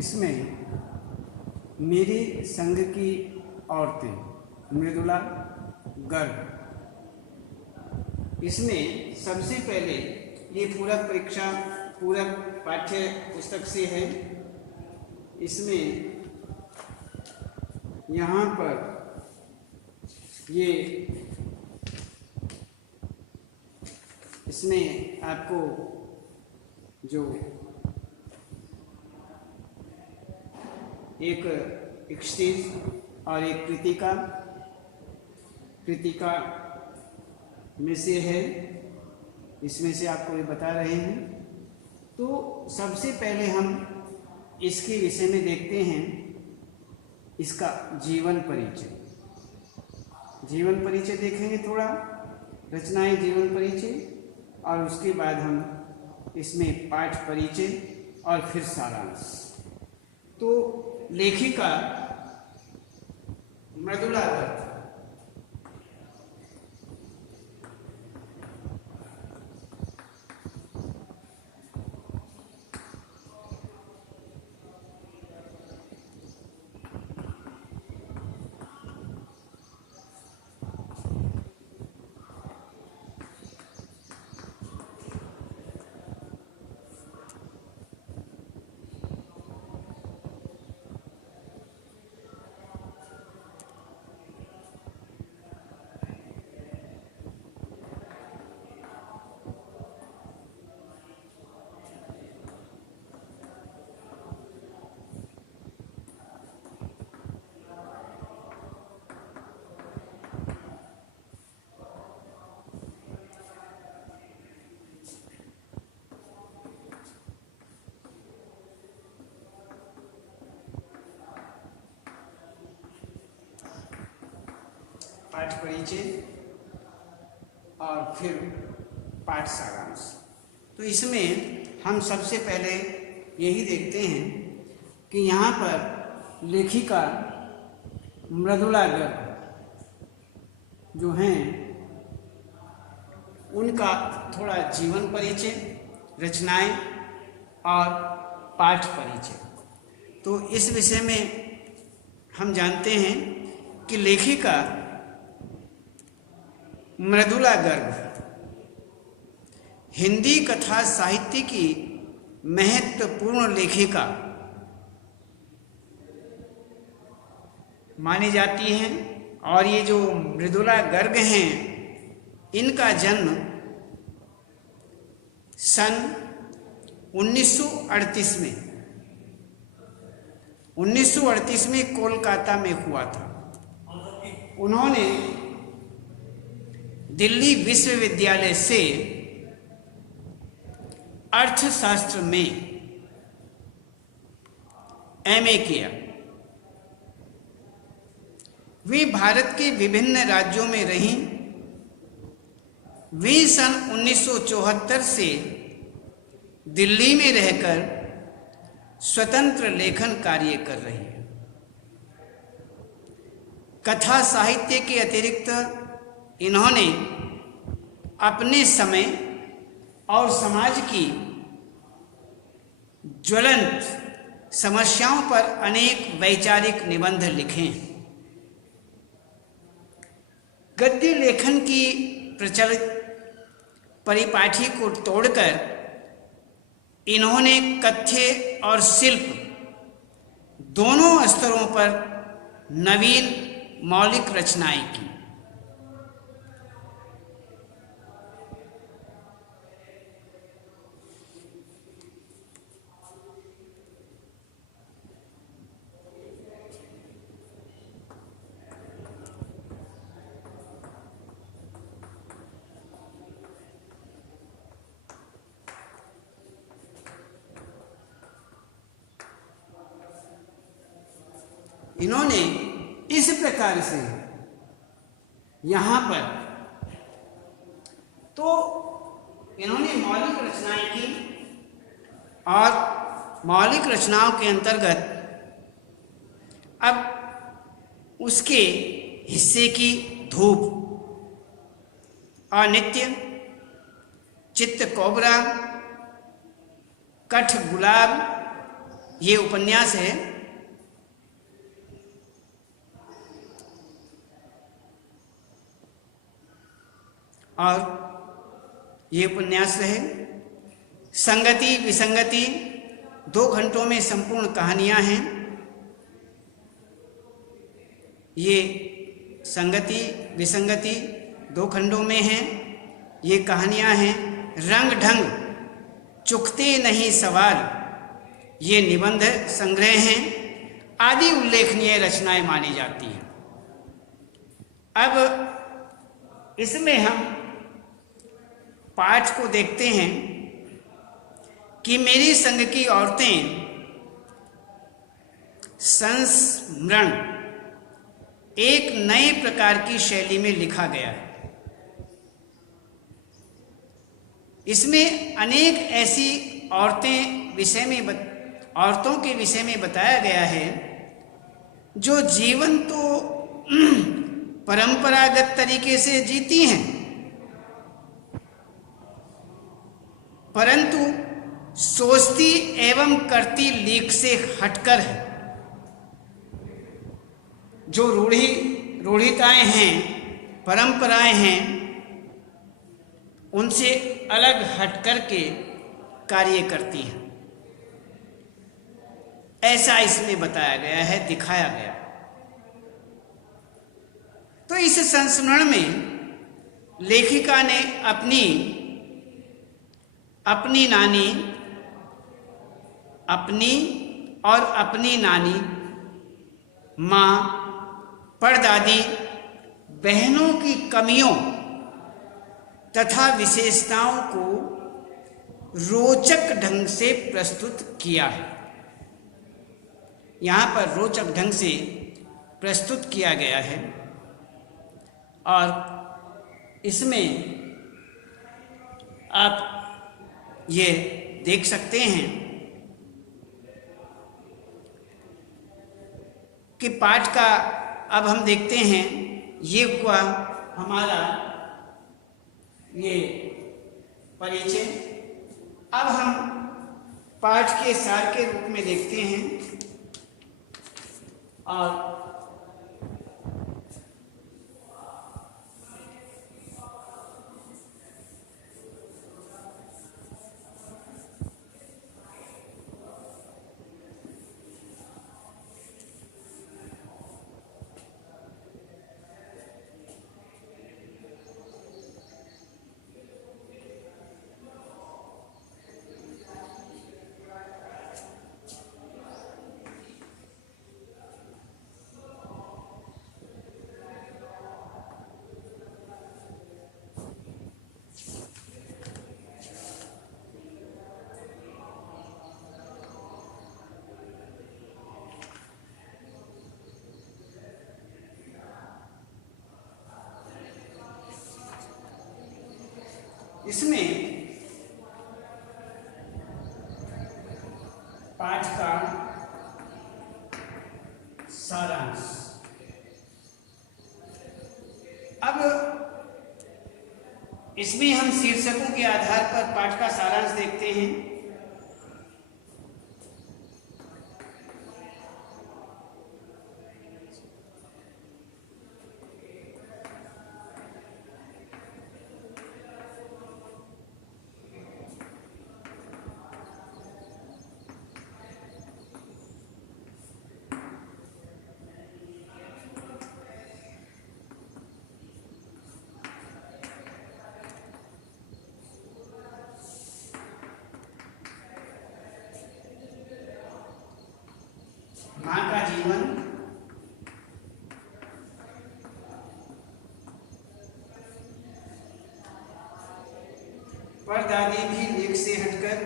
इसमें मेरी संघ की औरतें मृदुला गर्ग, इसमें सबसे पहले ये पूरक परीक्षा पूरक पाठ्य पुस्तक से है। इसमें यहाँ पर ये इसमें आपको जो एक एक्सटीज और एक कृतिका में से है, इसमें से आपको ये बता रहे हैं। तो सबसे पहले हम इसके विषय में देखते हैं इसका जीवन परिचय देखेंगे थोड़ा, रचनाएं जीवन परिचय, और उसके बाद हम इसमें पाठ परिचय और फिर सारांश। तो लेखिका मृदुला गर्ग, पाठ परिचय और फिर पाठ सारांश। तो इसमें हम सबसे पहले यही देखते हैं कि यहाँ पर लेखिका मृदुला गर्ग जो हैं उनका थोड़ा जीवन परिचय, रचनाएं और पाठ परिचय। तो इस विषय में हम जानते हैं कि लेखिका मृदुला गर्ग हिंदी कथा साहित्य की महत्वपूर्ण लेखिका मानी जाती हैं। और ये जो मृदुला गर्ग हैं, इनका जन्म सन 1938 में कोलकाता में हुआ था। उन्होंने दिल्ली विश्वविद्यालय से अर्थशास्त्र में एमए किया। वे भारत के विभिन्न राज्यों में रहीं। वे सन 1974 से दिल्ली में रहकर स्वतंत्र लेखन कार्य कर रही हैं। कथा साहित्य के अतिरिक्त इन्होंने अपने समय और समाज की ज्वलंत समस्याओं पर अनेक वैचारिक निबंध लिखे। गद्य लेखन की प्रचलित परिपाठी को तोड़कर इन्होंने कथ्य और शिल्प दोनों स्तरों पर नवीन मौलिक रचनाएं की। इन्होंने इस प्रकार से यहाँ पर तो इन्होंने मौलिक रचनाएं की और मौलिक रचनाओं के अंतर्गत अब उसके हिस्से की धूप, अनित्य, चित्त कोबरा, कठ गुलाब, ये उपन्यास है। और ये उपन्यास है संगति विसंगति, 2 घंटों में संपूर्ण कहानियां हैं। ये संगति विसंगति 2 खंडों में हैं। ये कहानियां हैं। रंग ढंग चुकते नहीं सवाल, ये निबंध संग्रह हैं। आदि उल्लेखनीय रचनाएं मानी जाती हैं। अब इसमें हम पाठ को देखते हैं कि मेरी संग की औरतें संस्मरण एक नए प्रकार की शैली में लिखा गया है। इसमें अनेक ऐसी औरतों के विषय में बताया गया है जो जीवन तो परंपरागत तरीके से जीती हैं, परंतु सोचती एवं करती लीक से हटकर है। जो रूढ़िताएं हैं, परंपराएं हैं, उनसे अलग हटकर के कार्य करती हैं। ऐसा इसमें बताया गया है, दिखाया गया। तो इस संस्मरण में लेखिका ने अपनी नानी, अपनी नानी, माँ, परदादी, बहनों की कमियों तथा विशेषताओं को रोचक ढंग से प्रस्तुत किया है। यहाँ पर रोचक ढंग से प्रस्तुत किया गया है और इसमें आप ये देख सकते हैं कि पाठ का अब हम देखते हैं। ये हुआ हमारा ये परिचय। अब हम पाठ के सार के रूप में देखते हैं और इसमें पाठ का सारांश। अब इसमें हम शीर्षकों के आधार पर पाठ का सारांश देखते हैं। माँ का जीवन, परदादी भी लेख से हटकर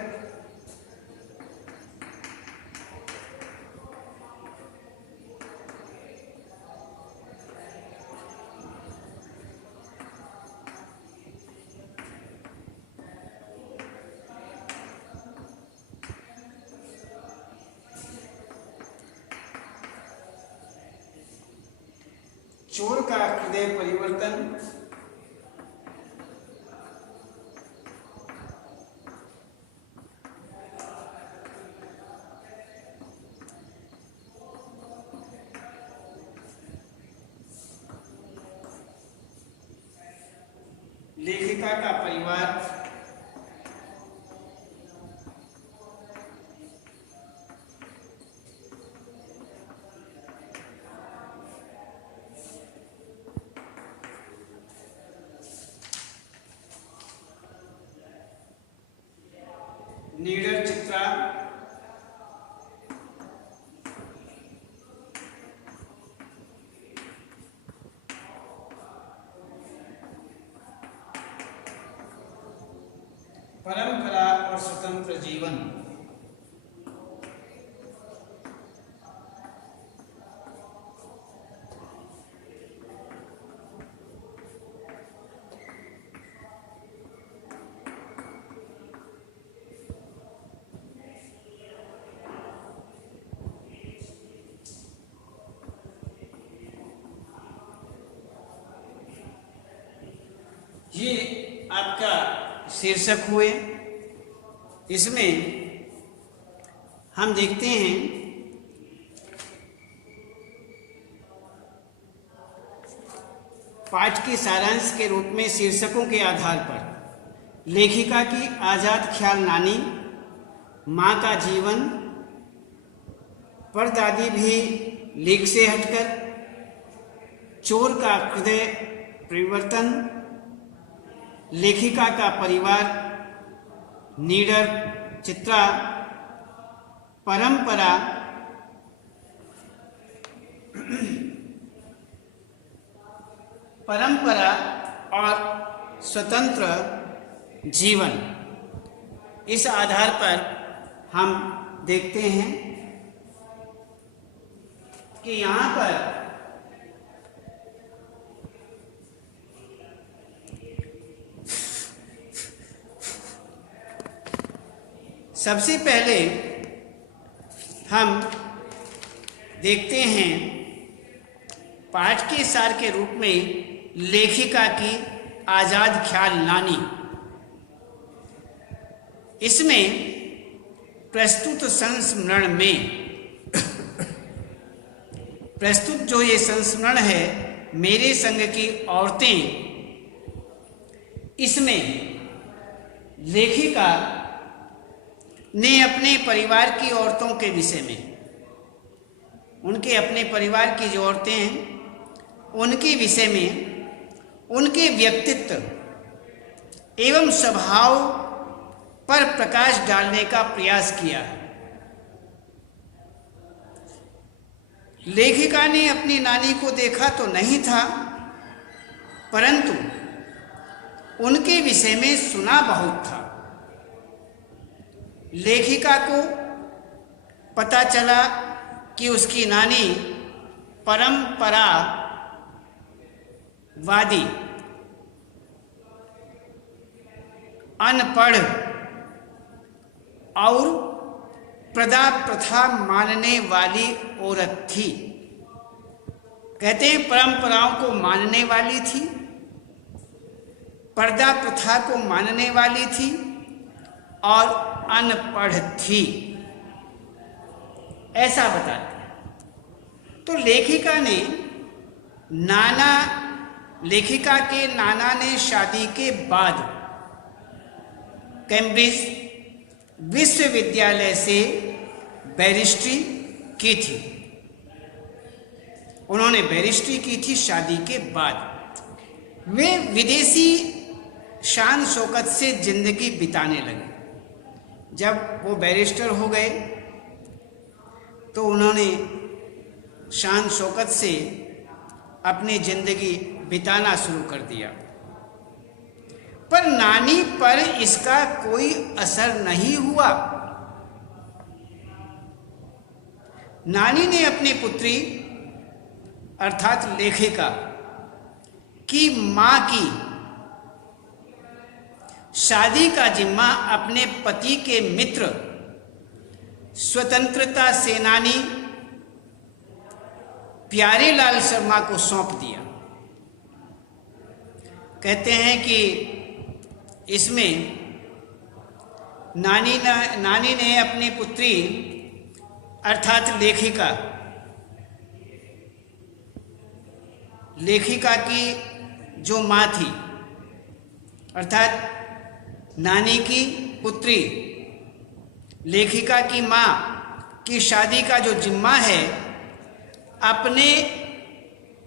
चोर का हृदय परिवर्तन, लेखिका का परिवार, नीडर चित्रा, परंपरा और स्वतंत्र जीवन। ये आपका शीर्षक हुए। इसमें हम देखते हैं पाठ के सारांश के रूप में शीर्षकों के आधार पर लेखिका की आजाद ख्याल नानी, माँ का जीवन, परदादी भी लीक से हटकर, चोर का हृदय परिवर्तन, लेखिका का परिवार, नीडर चित्रा, परंपरा, परंपरा और स्वतंत्र जीवन। इस आधार पर हम देखते हैं कि यहाँ पर सबसे पहले हम देखते हैं पाठ के सार के रूप में लेखिका की आजाद ख्याल नानी। इसमें प्रस्तुत संस्मरण में प्रस्तुत जो ये संस्मरण है मेरे संग की औरतें, इसमें लेखिका ने अपने परिवार की औरतों के विषय में, उनके अपने परिवार की जो औरतें हैं उनके विषय में, उनके व्यक्तित्व एवं स्वभाव पर प्रकाश डालने का प्रयास किया है। लेखिका ने अपनी नानी को देखा तो नहीं था, परंतु उनके विषय में सुना बहुत था। लेखिका को पता चला कि उसकी नानी परंपरावादी, अनपढ़ और प्रदा प्रथा मानने वाली औरत थी। कहते हैं परंपराओं को मानने वाली थी, पर्दा प्रथा को मानने वाली थी और अनपढ़ थी, ऐसा बताते हैं। तो लेखिका के नाना ने शादी के बाद कैम्ब्रिज विश्वविद्यालय से बैरिस्ट्री की थी। उन्होंने बैरिस्ट्री की थी शादी के बाद। वे विदेशी शान शौकत से जिंदगी बिताने लगे। जब वो बैरिस्टर हो गए तो उन्होंने शान शौकत से अपनी जिंदगी बिताना शुरू कर दिया, पर नानी पर इसका कोई असर नहीं हुआ। नानी ने अपनी पुत्री अर्थात लेखिका की मां की शादी का जिम्मा अपने पति के मित्र, स्वतंत्रता सेनानी प्यारेलाल शर्मा को सौंप दिया। कहते हैं कि इसमें नानी ने अपनी पुत्री अर्थात लेखिका की जो माँ थी, अर्थात नानी की पुत्री लेखिका की माँ की शादी का जो जिम्मा है अपने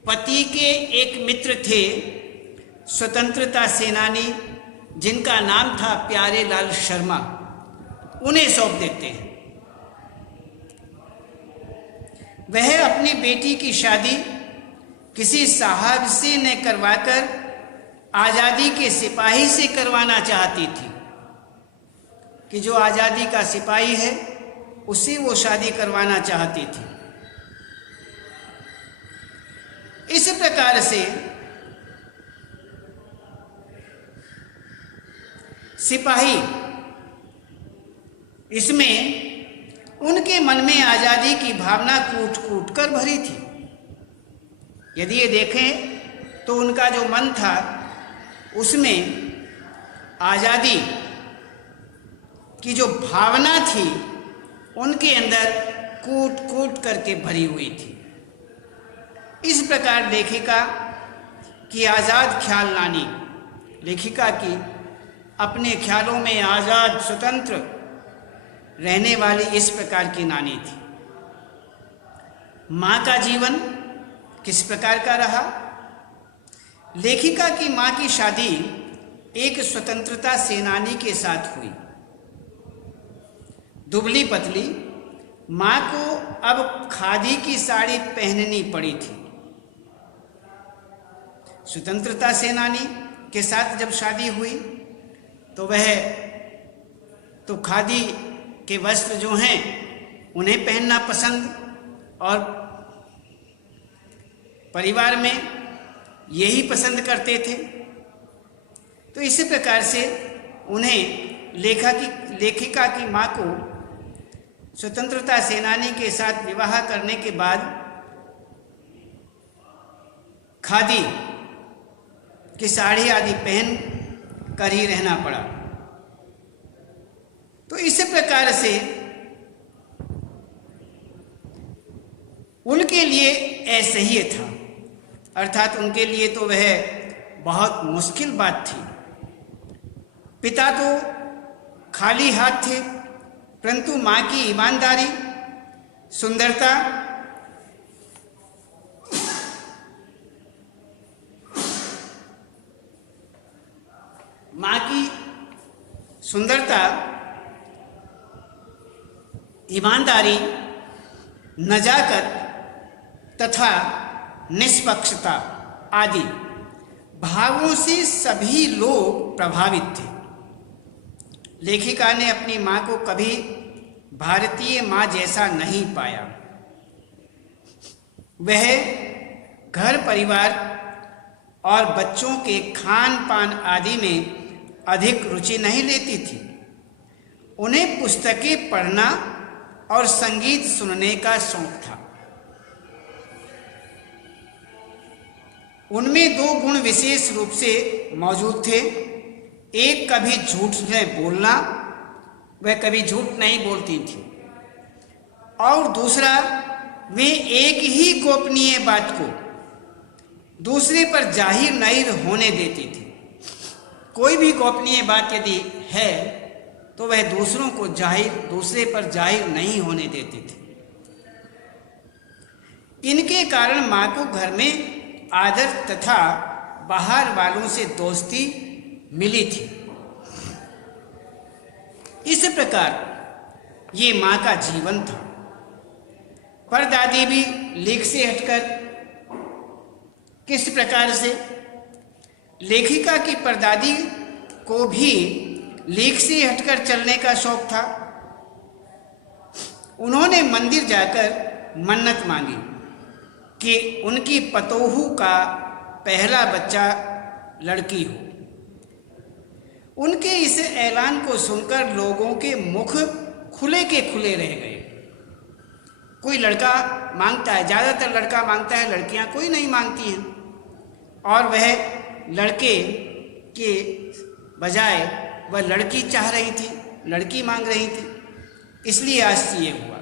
पति के एक मित्र थे, स्वतंत्रता सेनानी जिनका नाम था प्यारे लाल शर्मा, उन्हें सौंप देते हैं। वह अपनी बेटी की शादी किसी साहब से न करवाकर आज़ादी के सिपाही से करवाना चाहती थी कि जो आज़ादी का सिपाही है उससे वो शादी करवाना चाहती थी। इस प्रकार से सिपाही, इसमें उनके मन में आज़ादी की भावना कूट कूट कर भरी थी। यदि ये देखें तो उनका जो मन था उसमें आज़ादी की जो भावना थी उनके अंदर कूट कूट करके भरी हुई थी। इस प्रकार लेखिका की आज़ाद ख्याल नानी, लेखिका की अपने ख्यालों में आज़ाद स्वतंत्र रहने वाली इस प्रकार की नानी थी। माँ का जीवन किस प्रकार का रहा? लेखिका की माँ की शादी एक स्वतंत्रता सेनानी के साथ हुई। दुबली पतली माँ को अब खादी की साड़ी पहननी पड़ी थी। स्वतंत्रता सेनानी के साथ जब शादी हुई तो वह तो खादी के वस्त्र जो हैं उन्हें पहनना पसंद, और परिवार में यही पसंद करते थे। तो इसी प्रकार से उन्हें लेखिका की माँ को स्वतंत्रता सेनानी के साथ विवाह करने के बाद खादी की साड़ी आदि पहन कर ही रहना पड़ा। तो इस प्रकार से उनके लिए असह्य था, अर्थात उनके लिए तो वह बहुत मुश्किल बात थी। पिता तो खाली हाथ थे, परंतु माँ की ईमानदारी, सुंदरता, माँ की सुंदरता, ईमानदारी, नजाकत तथा निष्पक्षता आदि भावों से सभी लोग प्रभावित थे। लेखिका ने अपनी माँ को कभी भारतीय माँ जैसा नहीं पाया। वह घर परिवार और बच्चों के खान पान आदि में अधिक रुचि नहीं लेती थी। उन्हें पुस्तकें पढ़ना और संगीत सुनने का शौक था। उनमें दो गुण विशेष रूप से मौजूद थे। एक, कभी झूठ में बोलना, वह कभी झूठ नहीं बोलती थी, और दूसरा, वे एक ही गोपनीय बात को दूसरे पर जाहिर नहीं होने देती थी। कोई भी गोपनीय बात यदि है तो वह दूसरे पर जाहिर नहीं होने देती थी। इनके कारण माँ को घर में आदर तथा बाहर वालों से दोस्ती मिली थी। इस प्रकार ये माँ का जीवन था। परदादी भी लेख से हटकर किस प्रकार से, लेखिका की परदादी को भी लेख से हटकर चलने का शौक था। उन्होंने मंदिर जाकर मन्नत मांगी कि उनकी पतोहू का पहला बच्चा लड़की हो। उनके इस ऐलान को सुनकर लोगों के मुख खुले के खुले रह गए। कोई लड़का मांगता है, ज़्यादातर लड़का मांगता है, लड़कियां कोई नहीं मांगती हैं, और वह लड़के के बजाय वह लड़की चाह रही थी, लड़की मांग रही थी। इसलिए आश्चर्य हुआ।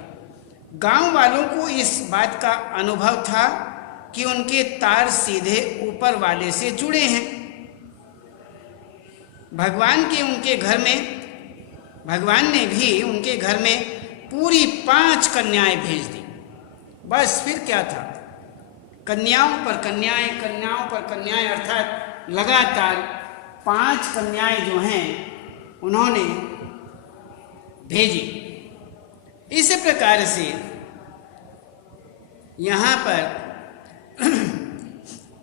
गांव वालों को इस बात का अनुभव था कि उनके तार सीधे ऊपर वाले से जुड़े हैं। भगवान ने भी उनके घर में पूरी 5 कन्याएं भेज दी। बस फिर क्या था, कन्याओं पर कन्याएं अर्थात लगातार 5 कन्याएं जो हैं उन्होंने भेजी। इस प्रकार से यहाँ पर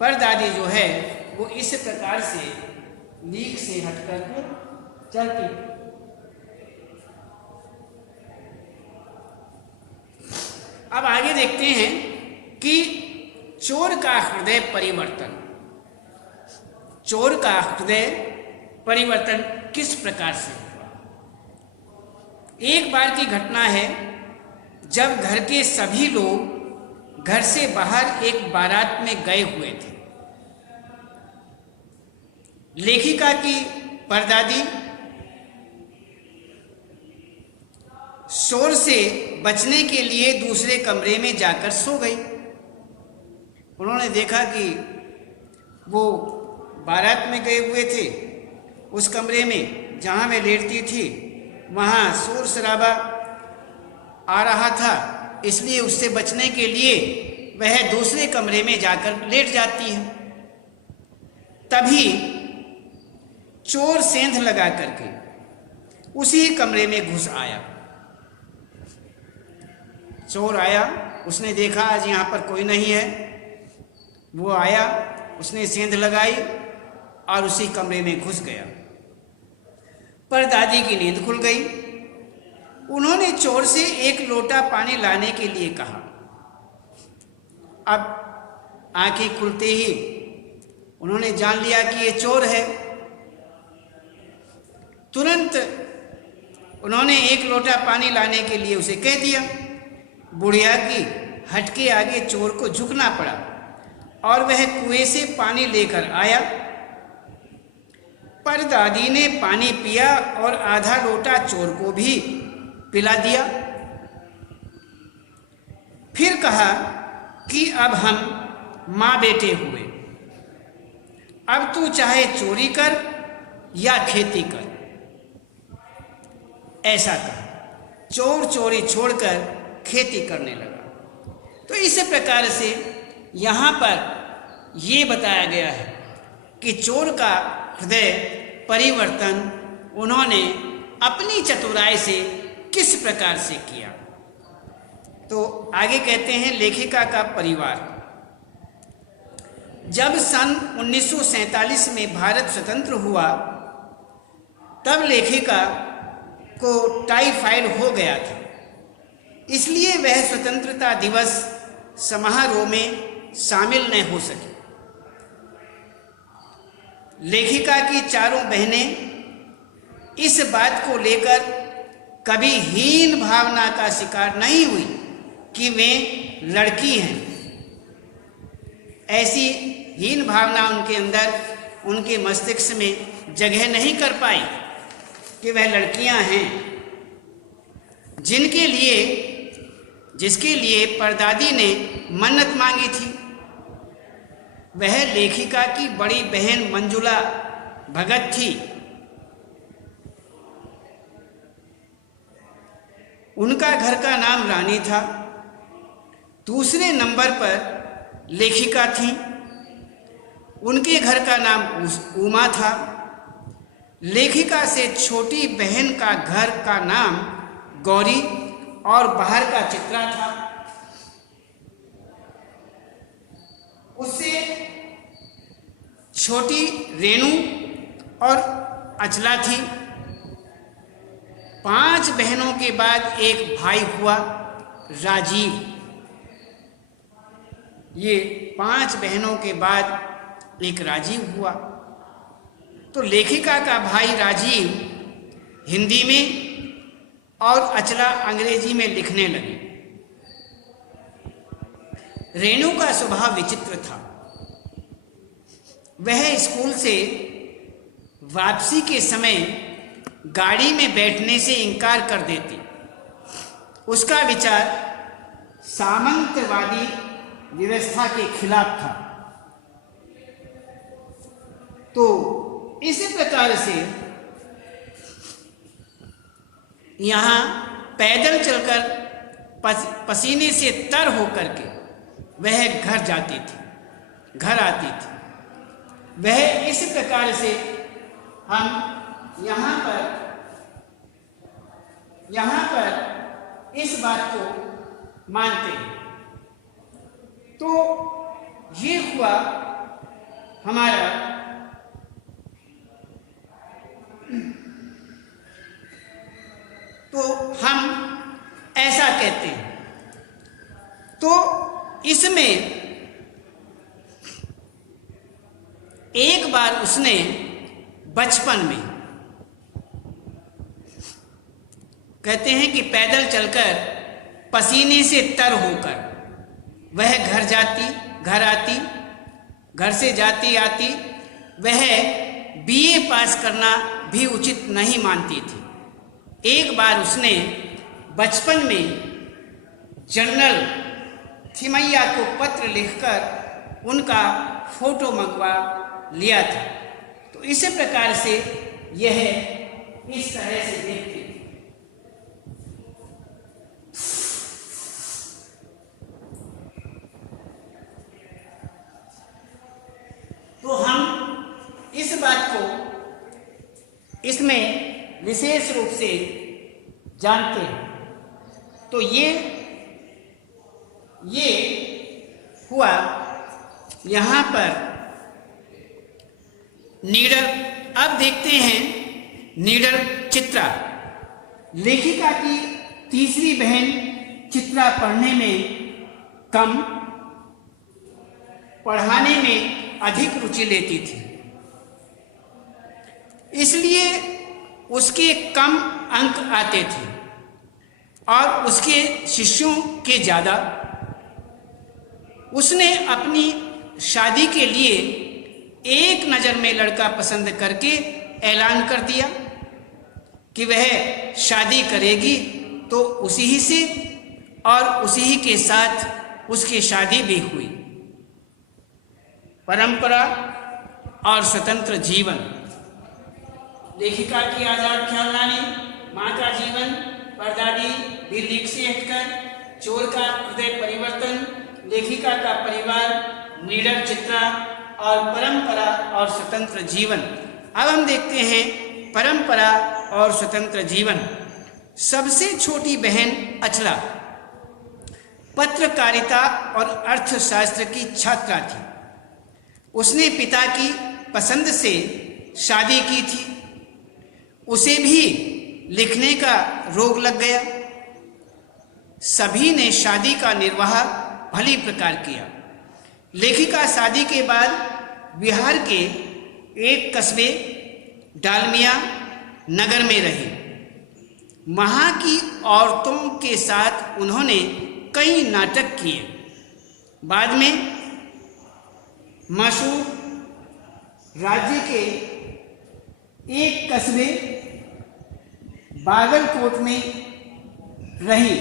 परदादी जो है वो इस प्रकार से लीक से हट करके चलती। अब आगे देखते हैं कि चोर का हृदय परिवर्तन किस प्रकार से हुआ। एक बार की घटना है, जब घर के सभी लोग घर से बाहर एक बारात में गए हुए थे। लेखिका की परदादी शोर से बचने के लिए दूसरे कमरे में जाकर सो गई। उन्होंने देखा कि वो बारात में गए हुए थे, उस कमरे में जहाँ वे लेटती थी वहाँ शोर शराबा आ रहा था, इसलिए उससे बचने के लिए वह दूसरे कमरे में जाकर लेट जाती है। तभी चोर सेंध लगा करके उसी कमरे में घुस आया। चोर आया, उसने देखा आज यहाँ पर कोई नहीं है, वो आया, उसने सेंध लगाई और उसी कमरे में घुस गया। परदादी की नींद खुल गई। उन्होंने चोर से 1 लोटा पानी लाने के लिए कहा। अब आंखें खुलते ही उन्होंने जान लिया कि ये चोर है। तुरंत उन्होंने 1 लोटा पानी लाने के लिए उसे कह दिया। बुढ़िया की हट के आगे चोर को झुकना पड़ा और वह कुएं से पानी लेकर आया। परदादी ने पानी पिया और आधा लोटा चोर को भी पिला दिया। फिर कहा कि अब हम माँ बेटे हुए, अब तू चाहे चोरी कर या खेती कर। ऐसा कहा। चोर चोरी छोड़कर खेती करने लगा। तो इस प्रकार से यहाँ पर ये बताया गया है कि चोर का हृदय परिवर्तन उन्होंने अपनी चतुराई से किस प्रकार से किया। तो आगे कहते हैं लेखिका का परिवार। जब सन 1947 में भारत स्वतंत्र हुआ तब लेखिका को टाइफाइड हो गया था, इसलिए वह स्वतंत्रता दिवस समारोह में शामिल न हो सकी। लेखिका की चारों बहनें इस बात को लेकर कभी हीन भावना का शिकार नहीं हुई कि वे लड़की हैं। ऐसी हीन भावना उनके अंदर, उनके मस्तिष्क में जगह नहीं कर पाई कि वह लड़कियां हैं। जिसके लिए परदादी ने मन्नत मांगी थी, वह लेखिका की बड़ी बहन मंजुला भगत थी। उनका घर का नाम रानी था। दूसरे नंबर पर लेखिका थी, उनके घर का नाम उमा था। लेखिका से छोटी बहन का घर का नाम गौरी और बाहर का चित्रा था। उससे छोटी रेणु और अचला थी। 5 बहनों के बाद एक भाई हुआ राजीव। ये 5 बहनों के बाद एक राजीव हुआ। तो लेखिका का भाई राजीव हिंदी में और अचला अंग्रेजी में लिखने लगी। रेणु का स्वभाव विचित्र था। वह स्कूल से वापसी के समय गाड़ी में बैठने से इनकार कर देती। उसका विचार सामंतवादी व्यवस्था के खिलाफ था। तो इसी प्रकार से यहाँ पैदल चलकर पसीने से तर होकर के वह घर जाती थी, घर आती थी। वह इस प्रकार से हम यहाँ पर इस बात को मानते हैं। तो ये हुआ हमारा तो हम ऐसा कहते हैं। तो इसमें एक बार उसने बचपन में, कहते हैं कि पैदल चलकर पसीने से तर होकर वह घर आती, घर से जाती आती वह बीए पास करना भी उचित नहीं मानती थी। एक बार उसने बचपन में जनरल थिमैया को पत्र लिखकर उनका फोटो मंगवा लिया था। तो इसी प्रकार से यह इस तरह से देखती थी। तो हम इस बात को इसमें विशेष रूप से जानते हैं। तो ये हुआ यहाँ पर नीडर। अब देखते हैं नीडर चित्रा। लेखिका की तीसरी बहन चित्रा पढ़ने में कम, पढ़ाने में अधिक रुचि लेती थी, इसलिए उसके कम अंक आते थे और उसके शिष्यों के ज़्यादा। उसने अपनी शादी के लिए एक नज़र में लड़का पसंद करके ऐलान कर दिया कि वह शादी करेगी, तो उसी ही से और उसी ही के साथ उसकी शादी भी हुई। परंपरा और स्वतंत्र जीवन। लेखिका की आजाद ख्याल रानी, माँ का जीवन, परदादी भी लीक से हटकर, चोर का हृदय परिवर्तन, लेखिका का परिवार, नीडर चित्रा और परंपरा और स्वतंत्र जीवन। अब हम देखते हैं परंपरा और स्वतंत्र जीवन। सबसे छोटी बहन अचला पत्रकारिता और अर्थशास्त्र की छात्रा थी। उसने पिता की पसंद से शादी की थी। उसे भी लिखने का रोग लग गया। सभी ने शादी का निर्वाह भली प्रकार किया। लेखिका शादी के बाद बिहार के एक कस्बे डालमिया नगर में रही। वहाँ की औरतों के साथ उन्होंने कई नाटक किए। बाद में मशहूर राज्य के एक कस्बे बागलकोट में रही।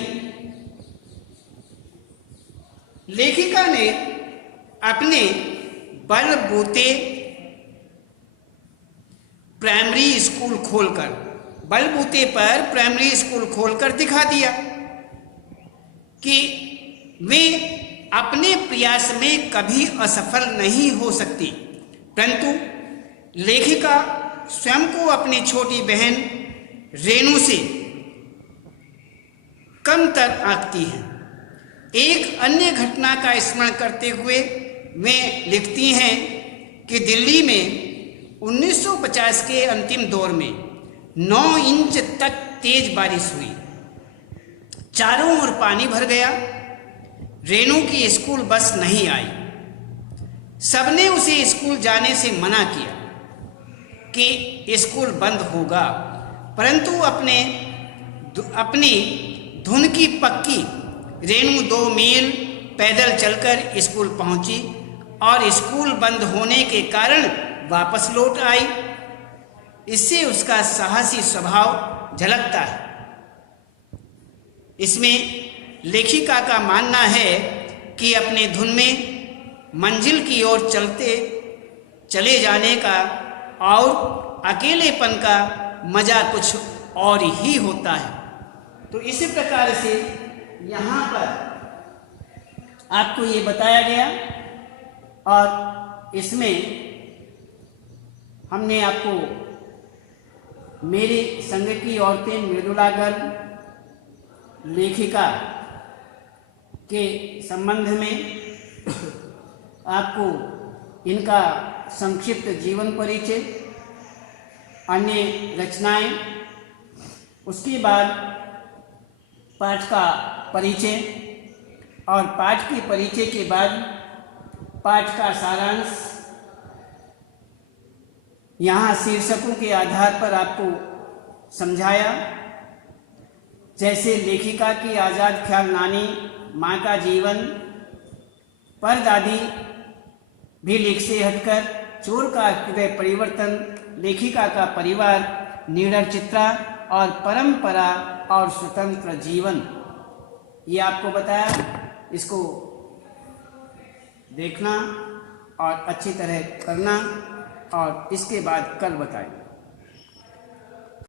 लेखिका ने अपने बलबूते प्राइमरी स्कूल खोलकर, बलबूते पर प्राइमरी स्कूल खोलकर दिखा दिया कि वे अपने प्रयास में कभी असफल नहीं हो सकती। परंतु लेखिका स्वयं को अपनी छोटी बहन रेणु से कमतर आंकती है। एक अन्य घटना का स्मरण करते हुए वे लिखती हैं कि दिल्ली में 1950 के अंतिम दौर में 9 इंच तक तेज बारिश हुई। चारों ओर पानी भर गया। रेणु की स्कूल बस नहीं आई। सबने उसे स्कूल जाने से मना किया कि स्कूल बंद होगा, परंतु अपनी धुन की पक्की रेणु 2 मील पैदल चलकर स्कूल पहुंची और स्कूल बंद होने के कारण वापस लौट आई। इससे उसका साहसी स्वभाव झलकता है। इसमें लेखिका का मानना है कि अपने धुन में मंजिल की ओर चले जाने का और अकेलेपन का मजा कुछ और ही होता है। तो इसी प्रकार से यहाँ पर आपको ये बताया गया और इसमें हमने आपको मेरे संग की औरतें मृदुला गर्ल लेखिका के संबंध में आपको इनका संक्षिप्त जीवन परिचय, अन्य रचनाएं, उसके बाद पाठ का परिचय और पाठ के परिचय के बाद पाठ का सारांश, यहाँ शीर्षकों के आधार पर आपको समझाया। जैसे लेखिका की आज़ाद ख्याल नानी, माँ का जीवन, परदादी भी लेख से हटकर, चोर का हृदय परिवर्तन, लेखिका का परिवार, निडर चित्रा और परंपरा और स्वतंत्र जीवन, ये आपको बताया। इसको देखना और अच्छी तरह करना और इसके बाद कल बताएं।